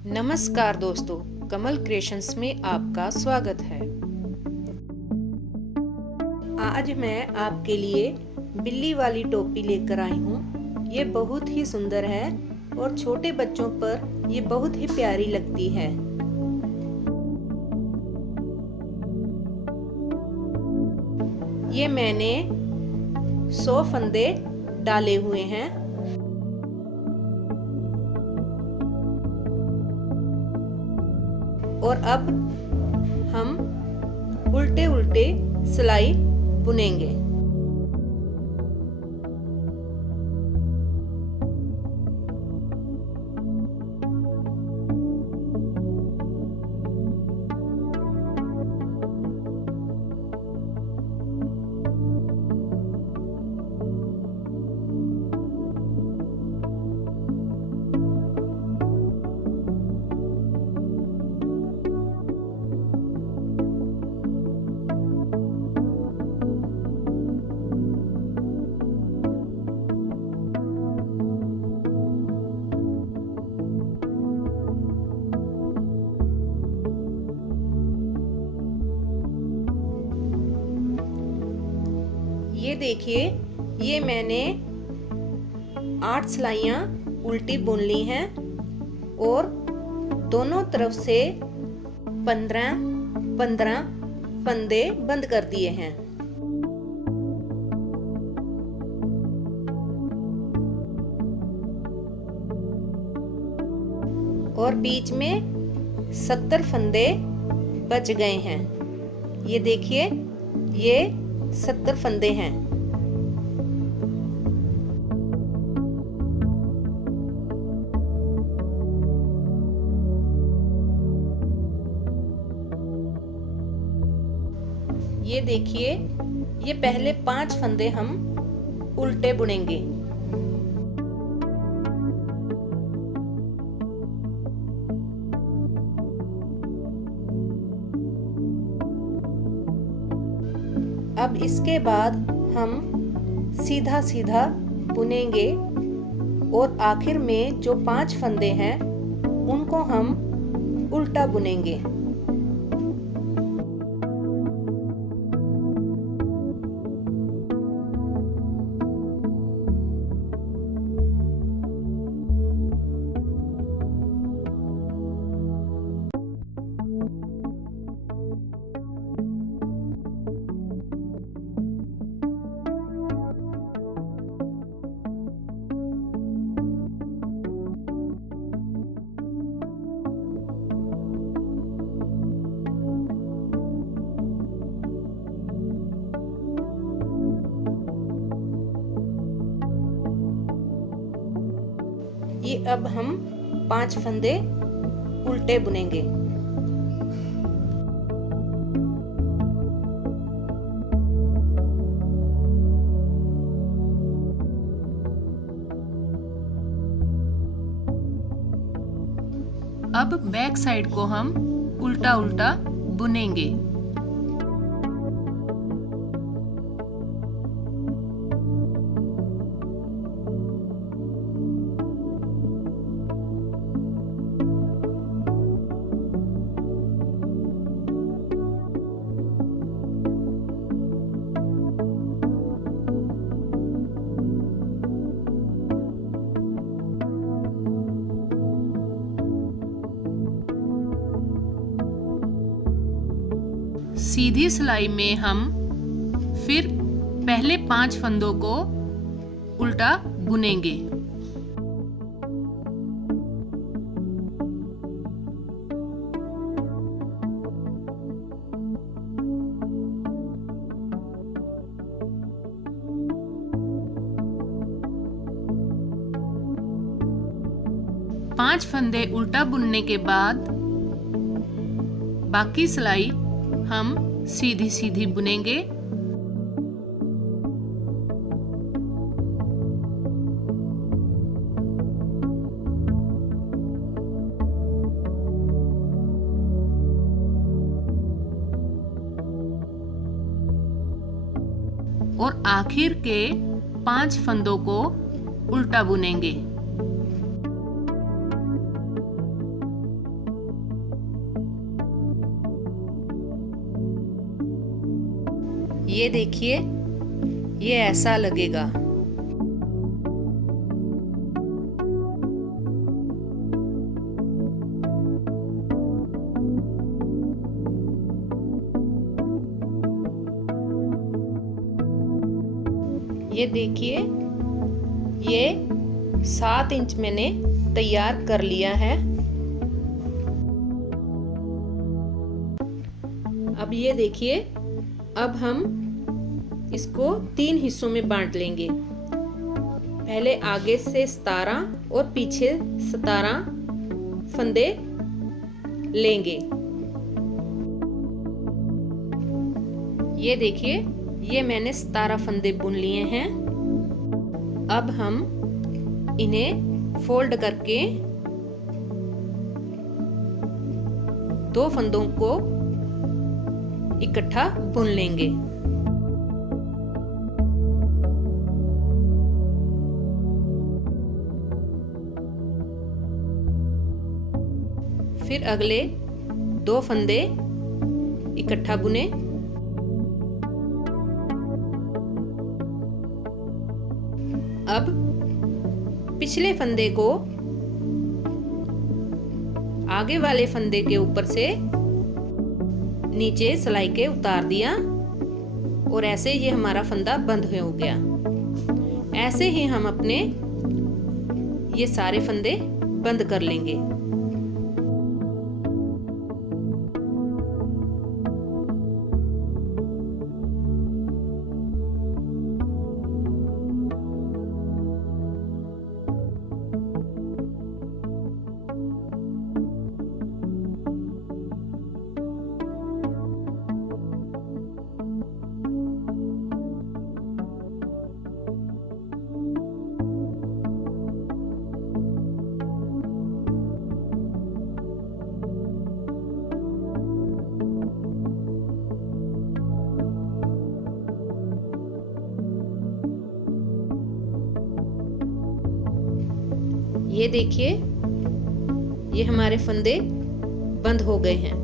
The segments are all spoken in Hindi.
नमस्कार दोस्तों, कमल क्रिएशंस में आपका स्वागत है। आज मैं आपके लिए बिल्ली वाली टोपी लेकर आई हूँ। ये बहुत ही सुंदर है और छोटे बच्चों पर ये बहुत ही प्यारी लगती है। ये मैंने 100 फंदे डाले हुए हैं। और अब हम उल्टे उल्टे सिलाई बुनेंगे। ये देखिए, ये मैंने 8 सिलाइयाँ उल्टी बुन ली हैं और दोनों तरफ से 15-15 फंदे बंद कर दिए हैं। और बीच में 70 फंदे बच गए हैं। ये देखिए, ये 70 फंदे हैं। ये देखिए, ये पहले 5 फंदे हम उल्टे बुनेंगे। अब इसके बाद हम सीधा सीधा बुनेंगे और आखिर में जो 5 फंदे हैं उनको हम उल्टा बुनेंगे। ये अब हम 5 फंदे उल्टे बुनेंगे। अब बैक साइड को हम उल्टा उल्टा बुनेंगे। सीधी सिलाई में हम फिर पहले 5 फंदों को उल्टा बुनेंगे। पांच फंदे उल्टा बुनने के बाद बाकी सिलाई हम सीधी सीधी बुनेंगे। और आखिर के 5 फंदों को उल्टा बुनेंगे। ये देखिए, ये ऐसा लगेगा। ये देखिए, ये 7 इंच मैंने तैयार कर लिया है। अब ये देखिए, अब हम इसको 3 हिस्सों में बांट लेंगे। पहले आगे से 17 और पीछे 17 फंदे लेंगे। ये देखिए, ये मैंने 17 फंदे बुन लिए हैं। अब हम इन्हें फोल्ड करके 2 फंदों को इकट्ठा बुन लेंगे। फिर अगले 2 फंदे इकट्ठा बुने। अब पिछले फंदे को आगे वाले फंदे के ऊपर से नीचे सिलाई के उतार दिया और ऐसे ये हमारा फंदा बंद हो गया। ऐसे ही हम अपने ये सारे फंदे बंद कर लेंगे। ये देखिए, ये हमारे फंदे बंद हो गए हैं।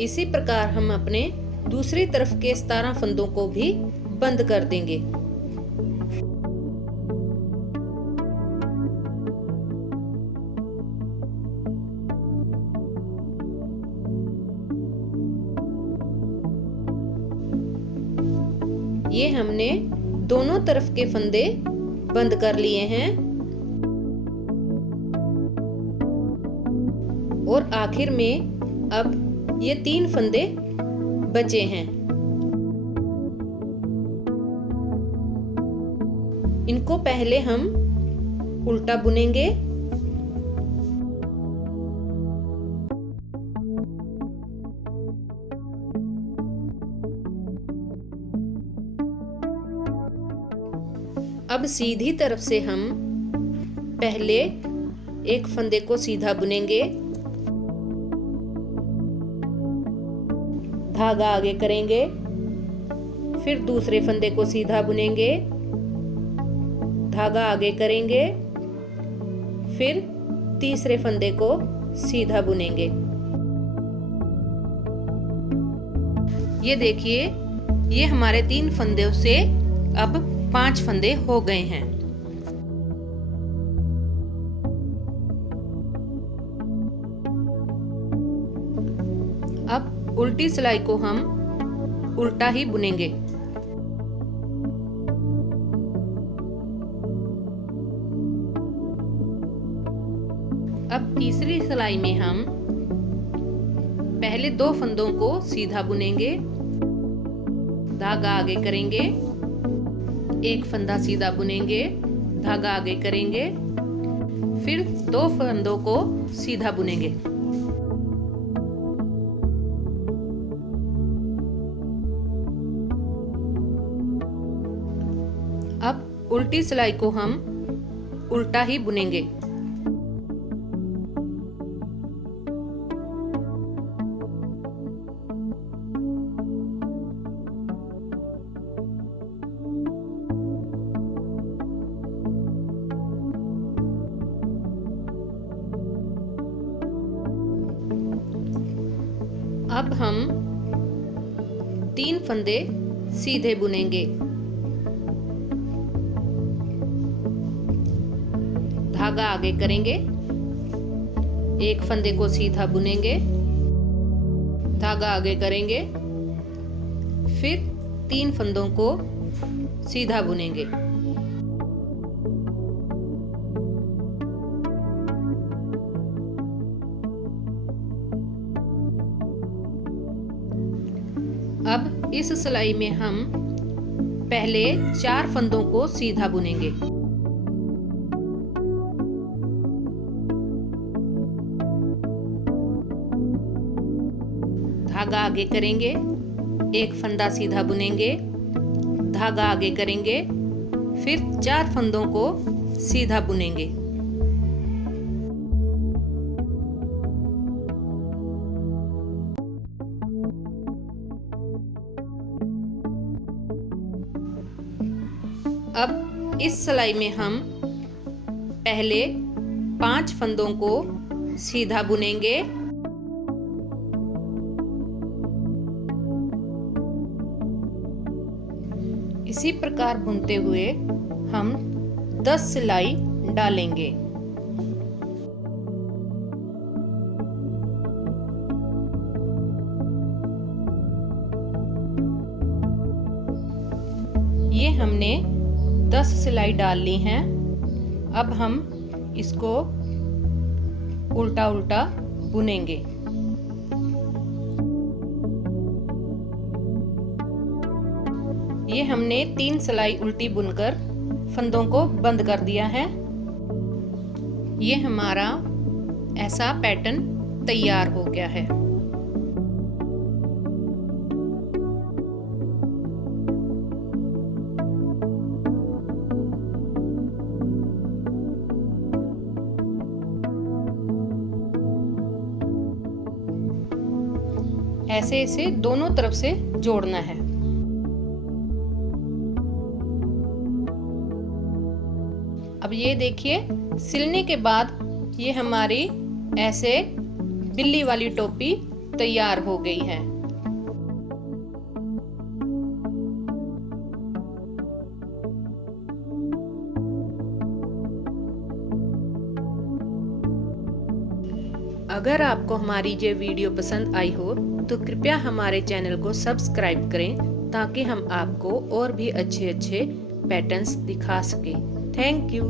इसी प्रकार हम अपने दूसरी तरफ के 17 फंदों को भी बंद कर देंगे। ये हमने दोनों तरफ के फंदे बंद कर लिए हैं और आखिर में अब ये 3 फंदे बचे हैं। इनको पहले हम उल्टा बुनेंगे। अब सीधी तरफ से हम पहले एक फंदे को सीधा बुनेंगे, धागा आगे करेंगे, फिर दूसरे फंदे को सीधा बुनेंगे, धागा आगे करेंगे, फिर तीसरे फंदे को सीधा बुनेंगे। ये देखिए, ये हमारे 3 फंदों से अब 5 फंदे हो गए हैं। अब उल्टी सिलाई को हम उल्टा ही बुनेंगे। अब तीसरी सिलाई में हम पहले 2 फंदों को सीधा बुनेंगे, धागा आगे करेंगे, एक फंदा सीधा बुनेंगे, धागा आगे करेंगे, फिर 2 फंदों को सीधा बुनेंगे। अब उल्टी सिलाई को हम उल्टा ही बुनेंगे। अब हम 3 फंदे सीधे बुनेंगे। धागा आगे करेंगे, एक फंदे को सीधा बुनेंगे, धागा आगे करेंगे, फिर 3 फंदों को सीधा बुनेंगे। अब इस सिलाई में हम पहले 4 फंदों को सीधा बुनेंगे। धागा आगे करेंगे, एक फंदा सीधा बुनेंगे, धागा आगे करेंगे, फिर 4 फंदों को सीधा बुनेंगे। अब इस सिलाई में हम पहले 5 फंदों को सीधा बुनेंगे, इसी प्रकार बुनते हुए हम 10 सिलाई डालेंगे। ये हमने 10 सिलाई डाल ली हैं। अब हम इसको उल्टा उल्टा बुनेंगे। ये हमने 3 सिलाई उल्टी बुनकर फंदों को बंद कर दिया है। ये हमारा ऐसा पैटर्न तैयार हो गया है। ऐसे इसे दोनों तरफ से जोड़ना है। अब ये देखिए, सिलने के बाद ये हमारी ऐसे बिल्ली वाली टोपी तैयार हो गई है। अगर आपको हमारी ये वीडियो पसंद आई हो तो कृपया हमारे चैनल को सब्सक्राइब करें ताकि हम आपको और भी अच्छे अच्छे पैटर्न्स दिखा सकें। Thank you.